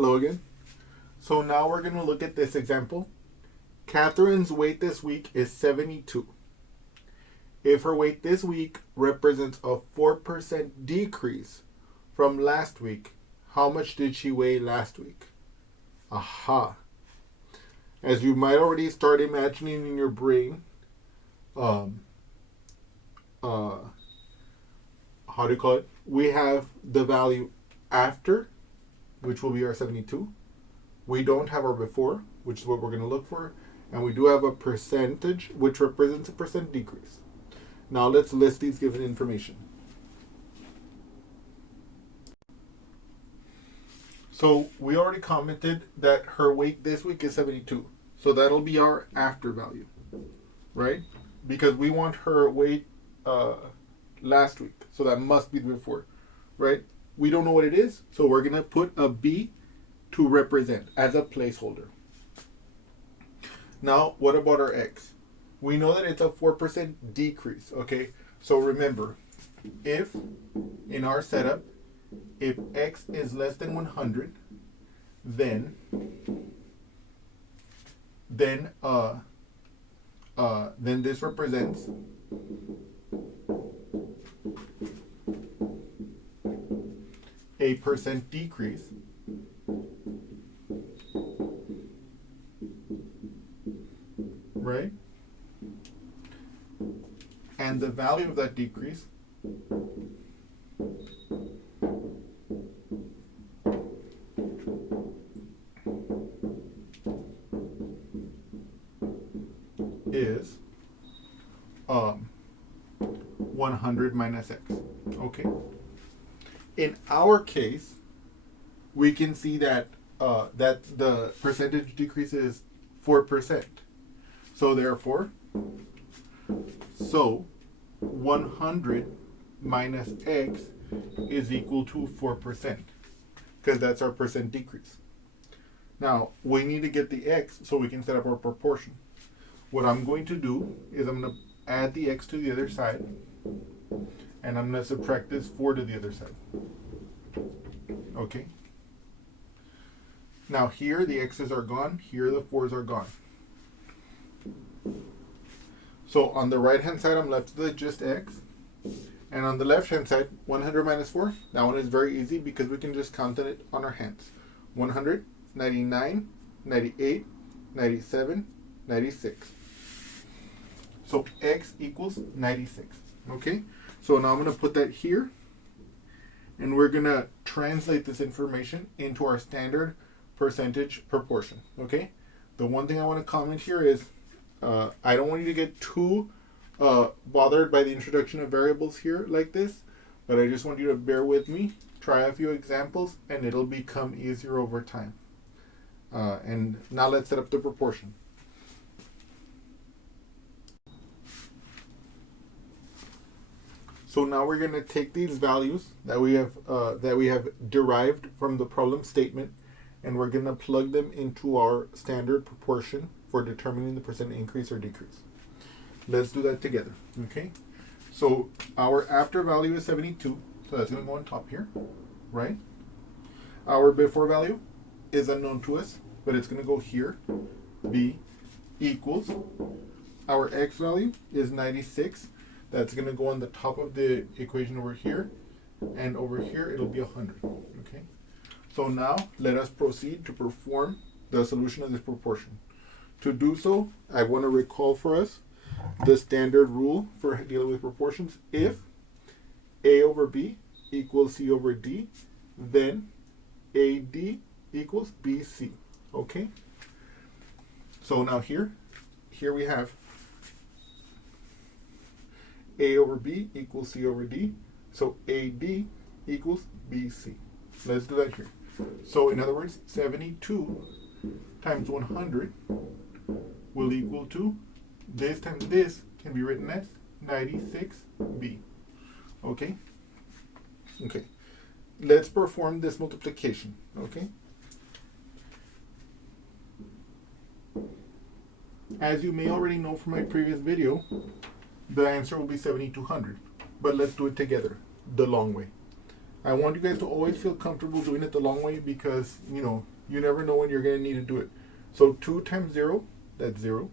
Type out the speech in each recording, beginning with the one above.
Hello again. So now we're going to look at this example. Catherine's weight this week is 72. If her weight this week represents a 4% decrease from last week, how much did she weigh last week? Aha. As you might already start imagining in your brain, how do you call it? We have the value after, which will be our 72. We don't have our before, which is what we're going to look for. And we do have a percentage, which represents a percent decrease. Now let's list these given information. So we already commented that her weight this week is 72. So that'll be our after value, right? Because we want her weight last week. So that must be the before, right? We don't know what it is. So we're going to put a B to represent as a placeholder. Now, what about our X? We know that it's a 4% decrease, okay? So remember, if in our setup, if X is less than 100, then this represents a percent decrease right? And the value of that decrease is 100 minus X. Okay. In our case, we can see that that the percentage decrease is 4%. So therefore, 100 minus X is equal to 4%, because that's our percent decrease. Now, we need to get the X so we can set up our proportion. What I'm going to do is I'm going to add the X to the other side, and I'm going to subtract this 4 to the other side. Okay? Now here the X's are gone, here the 4's are gone. So on the right hand side I'm left with just X, and on the left hand side 100 minus 4, that one is very easy because we can just count it on our hands. 100, 99, 98, 97, 96. So X equals 96. Okay, so now I'm going to put that here, and we're going to translate this information into our standard percentage proportion. Okay, the one thing I want to comment here is I don't want you to get too bothered by the introduction of variables here like this, but I just want you to bear with me, try a few examples, and it'll become easier over time. And now let's set up the proportion. So now we're going to take these values that we have derived from the problem statement, and we're going to plug them into our standard proportion for determining the percent increase or decrease. Let's do that together. Okay. So our after value is 72, so that's going to go on top here, right? Our before value is unknown to us, but it's going to go here. B equals our X value is 96. That's going to go on the top of the equation over here, and over here it'll be 100. Okay. So now let us proceed to perform the solution of this proportion. To do so, I want to recall for us the standard rule for dealing with proportions. If A over B equals C over D, then AD equals BC. Okay? So now here we have A over B equals C over D. So AD equals BC. Let's do that here. So in other words, 72 times 100 will equal to, this times this can be written as 96B. Okay? Okay. Let's perform this multiplication. Okay? As you may already know from my previous video, the answer will be 7200. But let's do it together, the long way. I want you guys to always feel comfortable doing it the long way because, you never know when you're going to need to do it. So 2 times 0, that's 0.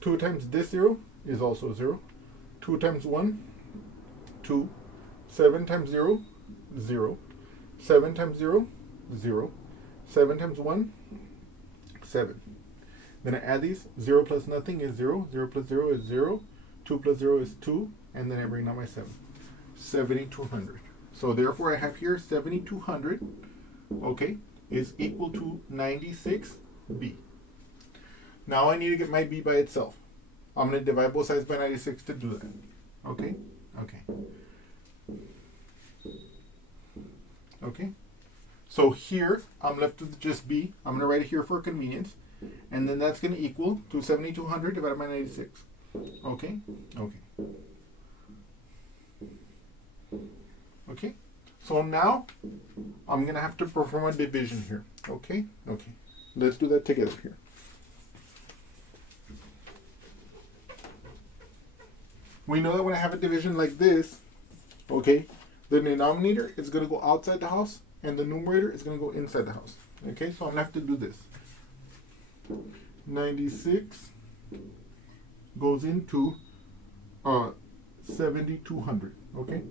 2 times this 0 is also 0. 2 times 1, 2. 7 times 0, 0. 7 times 0, 0. 7 times 1, 7. Then I add these. 0 plus nothing is 0. 0 plus 0 is 0. 2 plus 0 is 2. And then I bring down my 7. 7,200. So therefore I have here 7,200, okay, is equal to 96b. Now I need to get my b by itself. I'm going to divide both sides by 96 to do that. Okay? Okay. So here, I'm left with just b. I'm going to write it here for convenience. And then that's going to equal to 7,200 divided by 96. Okay? Okay? So now, I'm going to have to perform a division here. Okay? Let's do that together here. We know that when I have a division like this, okay, the denominator is going to go outside the house and the numerator is going to go inside the house. Okay, so I'm going to have to do this. 96 goes into 7,200. Okay?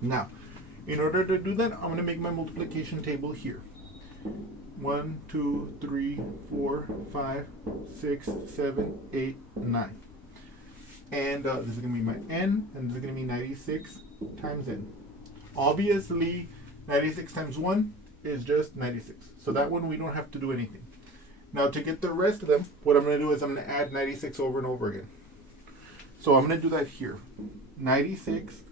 Now, in order to do that, I'm going to make my multiplication table here. 1, 2, 3, 4, 5, 6, 7, 8, 9. And this is going to be my n, and this is going to be 96 times n. Obviously, 96 times 1 is just 96. So that one we don't have to do anything. Now to get the rest of them, what I'm going to do is I'm going to add 96 over and over again. So I'm going to do that here. 96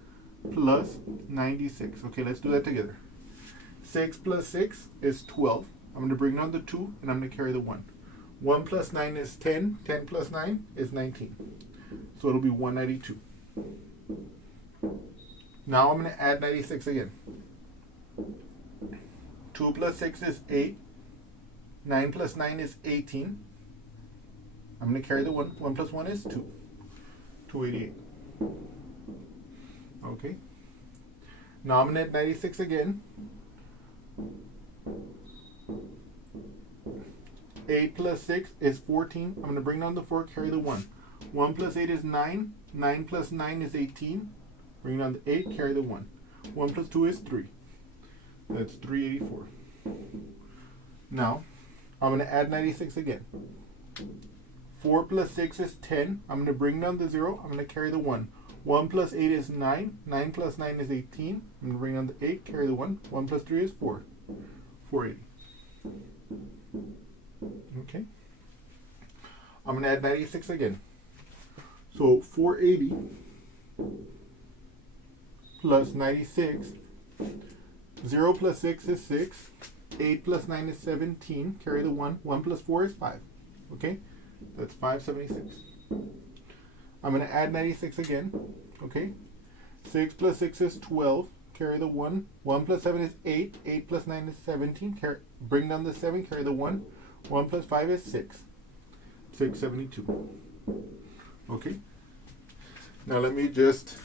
plus 96. Okay, let's do that together. 6 plus 6 is 12. I'm going to bring down the 2 and I'm going to carry the 1. 1 plus 9 is 10. 10 plus 9 is 19. So it'll be 192. Now I'm going to add 96 again. 2 plus 6 is 8. 9 plus 9 is 18. I'm going to carry the 1. 1 plus 1 is 2. 288. Okay. Now I'm going to add 96 again. 8 plus 6 is 14. I'm going to bring down the 4, carry the 1. 1 plus 8 is 9. 9 plus 9 is 18. Bring down the 8, carry the 1. 1 plus 2 is 3. That's 384. Now, I'm going to add 96 again. 4 plus 6 is 10. I'm going to bring down the 0. I'm going to carry the 1. 1 plus 8 is 9. 9 plus 9 is 18. I'm going to bring down the 8, carry the 1. 1 plus 3 is 4. 480. Okay. I'm going to add 96 again. So 480 plus 96. 0 plus 6 is 6. 8 plus 9 is 17. Carry the 1. 1 plus 4 is 5. Okay? That's 576. I'm going to add 96 again. Okay? 6 plus 6 is 12. Carry the 1. 1 plus 7 is 8. 8 plus 9 is 17. Bring down the 7. Carry the 1. 1 plus 5 is 6. 672. Okay? Now let me just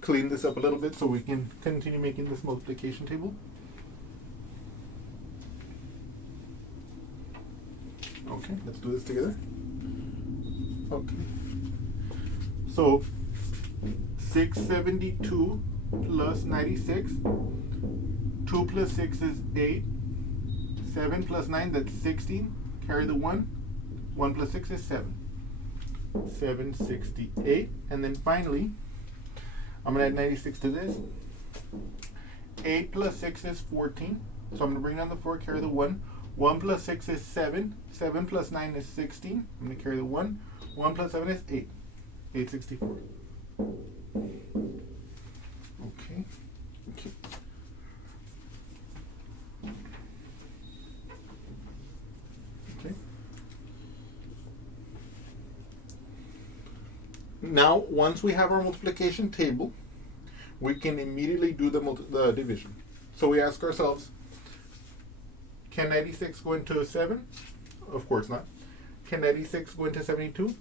clean this up a little bit so we can continue making this multiplication table. Okay, let's do this together. Okay. So 672 plus 96. 2 plus 6 is 8. 7 plus 9, that's 16. Carry the 1. 1 plus 6 is 7. 768. And then finally, I'm going to add 96 to this. 8 plus 6 is 14. So I'm going to bring down the 4, carry the 1. 1 plus 6 is 7. 7 plus 9 is 16. I'm going to carry the 1. 1 plus 7 is 8. 864. Okay. Now, once we have our multiplication table, we can immediately do the division. So we ask ourselves, can 96 go into 7? Of course not. Can 96 go into 72?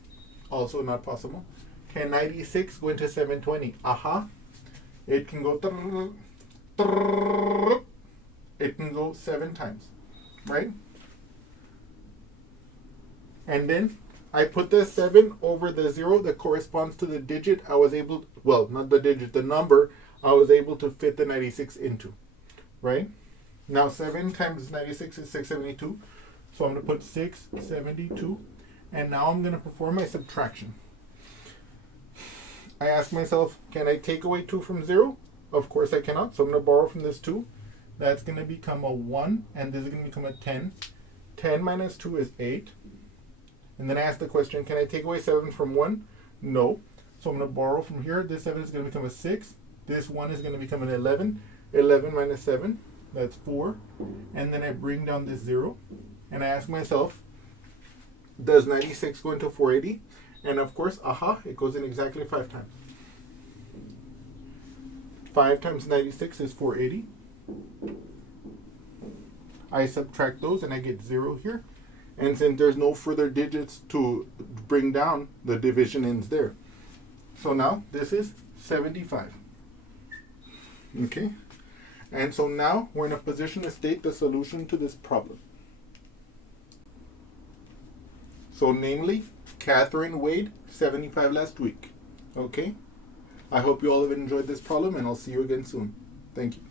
Also not possible. can 96 go into 720? Aha. It can go, it can go 7 times, right? And then I put the 7 over the 0 that corresponds to the digit I was able, well, not the digit, the number I was able to fit the 96 into, right? Now 7 times 96 is 672. So I'm going to put 672. And now I'm going to perform my subtraction. I ask myself, can I take away 2 from 0? Of course I cannot. So I'm going to borrow from this 2. That's going to become a 1. And this is going to become a 10. 10 minus 2 is 8. And then I ask the question, can I take away 7 from 1? No. So I'm going to borrow from here. This 7 is going to become a 6. This 1 is going to become an 11. 11 minus 7, that's 4. And then I bring down this 0. And I ask myself, does 96 go into 480? And of course, aha, it goes in exactly 5 times. 5 times 96 is 480. I subtract those and I get 0 here. And since there's no further digits to bring down, the division ends there. So now this is 75. Okay? And so now we're in a position to state the solution to this problem. So namely, Katherine weighed 75 last week. Okay? I hope you all have enjoyed this problem, and I'll see you again soon. Thank you.